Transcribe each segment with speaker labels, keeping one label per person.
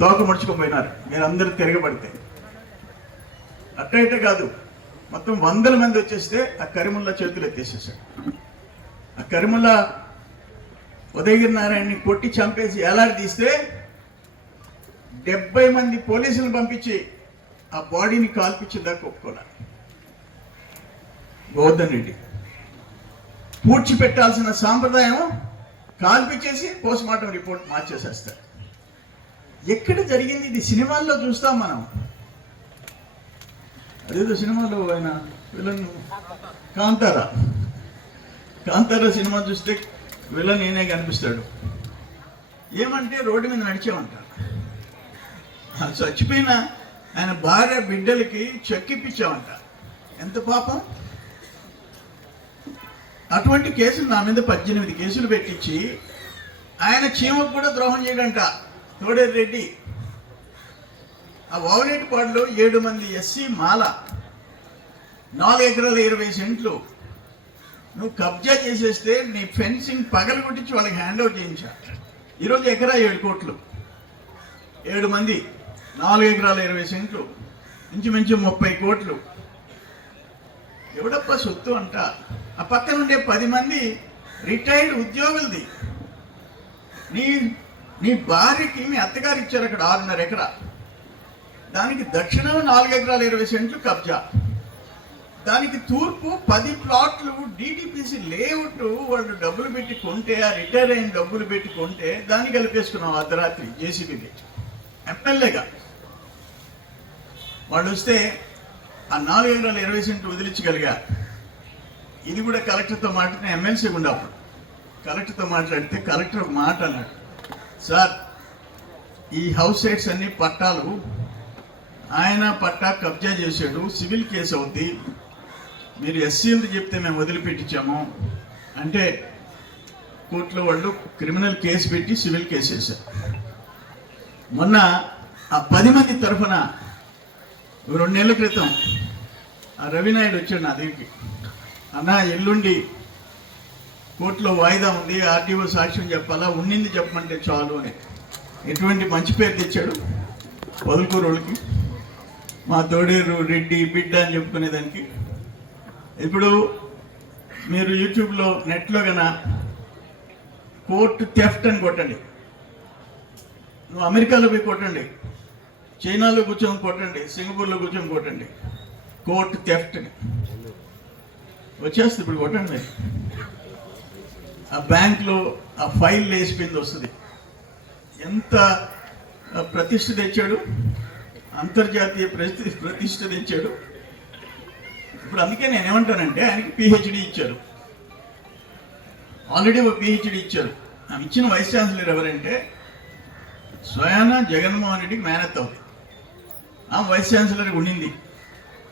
Speaker 1: తోక ముడుచుకొని మీరు అందరూ తిరగబడితే. అట్టయితే కాదు మొత్తం వందల మంది వచ్చేస్తే ఆ కరిముల్లా చేతులు ఎత్తేసేసాడు ఆ కరిముల్లా ఉదయగిరి నారాయణని కొట్టి చంపేసి ఎలాడి తీస్తే డెబ్బై మంది పోలీసులు పంపించి ఆ బాడీని కాల్పించేదాకా ఒప్పుకోవాలి గోవర్ధన్ రెడ్డి. పూడ్చి పెట్టాల్సిన సాంప్రదాయం కాల్పించేసి పోస్ట్ మార్టం రిపోర్ట్ మార్చేసేస్తారు. ఎక్కడ జరిగింది? ఇది సినిమాల్లో చూస్తాం మనం. అదేదో సినిమాలో ఆయన విలన్ కాంతారా? కాంతారా సినిమా చూస్తే విలన్ నేనే కనిపిస్తాడు. ఏమంటే రోడ్డు మీద నడిచామంట చచ్చిపోయిన ఆయన భార్య బిడ్డలకి చెక్కిప్పించామంట ఎంత పాపం? అటువంటి కేసులు నా మీద పద్దెనిమిది కేసులు పెట్టించి ఆయన చీమకు కూడా ద్రోహం చేయడంట. తోడేరు రెడ్డి. ఆ వావులేటిపాడులో ఏడు మంది ఎస్సీ మాల నాలుగు ఎకరాల ఇరవై సెంట్లు. నువ్వు కబ్జా చేసేస్తే నీ ఫెన్సింగ్ పగలు కొట్టించి వాళ్ళకి హ్యాండ్ అవుట్ చేయించా. ఈరోజు ఎకరా ఏడు కోట్లు. ఏడు మంది నాలుగు ఎకరాల ఇరవై సెంట్లు. ఇంచుమించు ముప్పై కోట్లు. ఎవడప్ప సొత్తు అంట? ఆ పక్కన ఉండే పది మంది రిటైర్డ్ ఉద్యోగులది. నీ నీ భార్యకి మీ అత్తగారు ఇచ్చారు అక్కడ ఆరున్నర ఎకరా. దానికి దక్షిణం నాలుగు ఎకరాలు ఇరవై సెంట్లు కబ్జా. దానికి తూర్పు పది ప్లాట్లు డిటిపిసి లేఅవుట్ వాళ్ళు డబ్బులు పెట్టి కొంటే ఆ రిటైర్ అయిన డబ్బులు పెట్టి కొంటే దాన్ని కలిపేసుకున్నాం అర్ధరాత్రి జేసీబీకి ఎమ్మెల్యేగా. వాళ్ళు వస్తే ఆ నాలుగు ఎకరాలు ఇరవై సెంట్లు వదిలించగలిగా. ఇది కూడా కలెక్టర్తో మాట్లాడిన ఎమ్మెల్సీ ఉండవు కలెక్టర్తో మాట్లాడితే కలెక్టర్ ఒక మాట అన్నాడు. సార్ ఈ హౌస్ సైట్స్ అన్ని పట్టాలు ఆయన పట్టా కబ్జా చేశాడు సివిల్ కేసు అవుద్ది. మీరు ఎస్సీ ఎందుకు చెప్తే మేము వదిలిపెట్టించాము? అంటే కోర్టులో వాళ్ళు క్రిమినల్ కేసు పెట్టి సివిల్ కేసు వేశారు. మొన్న ఆ పది మంది తరఫున రెండు నెలల క్రితం ఆ రవినాయుడు వచ్చాడు నా దగ్గరికి. అన్న ఎల్లుండి కోర్టులో వాయిదా ఉంది ఆర్టీఓ సాక్ష్యం చెప్పాలా? ఉండింది చెప్పమంటే చాలు అని. ఎటువంటి మంచి పేరు తెచ్చాడు పదులకూరోళ్ళకి? మా తోడేరు రెడ్డి బిడ్డ అని చెప్పుకునేదానికి. ఇప్పుడు మీరు యూట్యూబ్లో నెట్లో కన కోర్టు థెఫ్ట్ అని కొట్టండి. నువ్వు అమెరికాలో పోయి కొట్టండి. చైనాలో కూర్చొని కొట్టండి. సింగపూర్లో కూర్చొని కొట్టండి. కోర్టు థెఫ్ట్ అని వచ్చేస్తుంది ఇప్పుడు కొట్టండి మీరు. ఆ బ్యాంక్లో ఆ ఫైల్ లేచిపోయింది వస్తుంది. ఎంత ప్రతిష్ట తెచ్చాడు? అంతర్జాతీయ ప్రతి ప్రతిష్ట తెచ్చాడు? ఇప్పుడు అందుకే నేను ఏమంటానంటే ఆయనకి పిహెచ్డి ఇచ్చారు. ఆల్రెడీ ఒక పిహెచ్డి ఇచ్చారు. ఆమె ఇచ్చిన వైస్ ఛాన్సలర్ ఎవరంటే స్వయాన జగన్మోహన్ రెడ్డికి మేనత్ అవుతుంది ఆమె వైస్ ఛాన్సలర్ ఉండింది.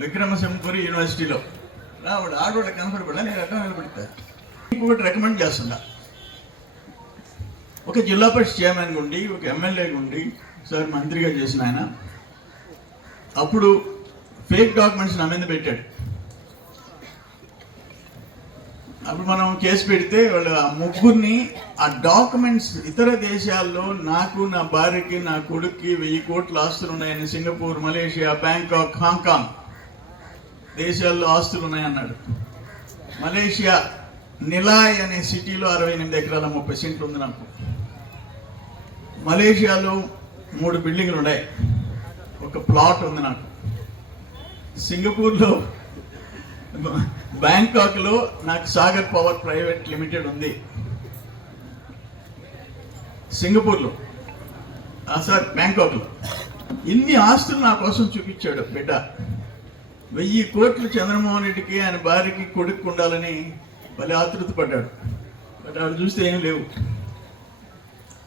Speaker 1: విక్రమసింహపురి యూనివర్సిటీలో. ఆవిడ ఆడవాళ్ళ కనపడబడా నేను రకం నిలబడతాను ఇంకొకటి రికమెండ్ చేస్తున్నా. ఒక జిల్లా పరిషత్ చైర్మన్ ఉండి ఒక ఎమ్మెల్యే ఉండి సార్ మంత్రిగా చేసిన ఆయన. అప్పుడు ఫేక్ డాక్యుమెంట్స్ నా మీద పెట్టాడు. అప్పుడు మనం కేసు పెడితే వాళ్ళు ఆ ముగ్గురిని ఆ డాక్యుమెంట్స్ ఇతర దేశాల్లో నాకు నా భార్యకి నా కొడుక్కి వెయ్యి కోట్ల ఆస్తులు ఉన్నాయని సింగపూర్ మలేషియా బ్యాంకాక్ హాంకాంగ్ దేశాల్లో ఆస్తులు ఉన్నాయన్నాడు. మలేషియా నిలాయ్ అనే సిటీలో అరవై ఎనిమిది ఎకరాల ముప్పై సెంట్లు ఉంది నాకు. మలేషియాలో మూడు బిల్డింగ్లు ఉన్నాయి. ఒక ప్లాట్ ఉంది నాకు. సింగపూర్లో బ్యాంకాక్లో నాకు సాగర్ పవర్ ప్రైవేట్ లిమిటెడ్ ఉంది. సింగపూర్లో. సార్ బ్యాంకాక్లో. ఇన్ని ఆస్తులు నా కోసం చూపించాడు బిడ్డ. వెయ్యి కోట్లు చంద్రమోహన్ రెడ్డికి ఆయన భార్యకి కొడుకు ఉండాలని భలే ఆతృత పడ్డాడు. బట్ ఆడు చూస్తే ఏం లేవు.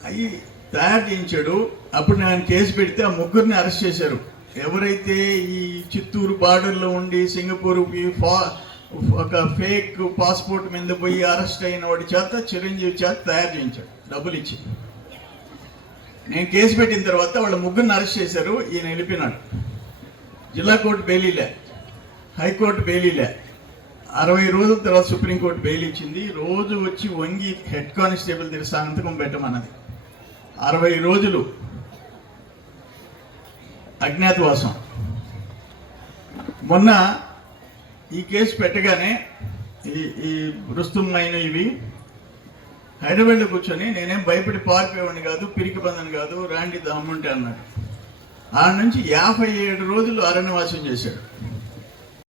Speaker 1: అవి తయారు చేయించాడు. అప్పుడు నేను కేసు పెడితే ఆ ముగ్గురిని అరెస్ట్ చేశారు. ఎవరైతే ఈ చిత్తూరు బార్డర్లో ఉండి సింగపూర్కి ఫా ఒక ఫేక్ పాస్పోర్ట్ మీద పోయి అరెస్ట్ అయిన వాడి చేత చిరంజీవి చేత తయారు చేయించాడు. డబ్బులు ఇచ్చి. నేను కేసు పెట్టిన తర్వాత వాళ్ళ ముగ్గురిని అరెస్ట్ చేశారు. ఈయన వెళ్ళిపోయినాడు. జిల్లా కోర్టు బెయిలీలే. హైకోర్టు బెయిలీలే. అరవై రోజుల తర్వాత సుప్రీంకోర్టు బెయిల్ ఇచ్చింది. రోజు వచ్చి వంగి హెడ్ కానిస్టేబుల్ దగ్గర సంతకం పెట్టమన్నది. అరవై రోజులు అజ్ఞాతవాసం. మొన్న ఈ కేసు పెట్టగానే ఈ ఈ రుస్తుమైన ఇవి హైదరాబాద్లో కూర్చొని నేనేం భయపడి పారిపోయేవాడిని కాదు పిరికి బంధని కాదు రాండి దమ్ముంటే అన్నాడు. ఆడ నుంచి యాభై ఏడు రోజులు అరణ్యవాసం చేశాడు.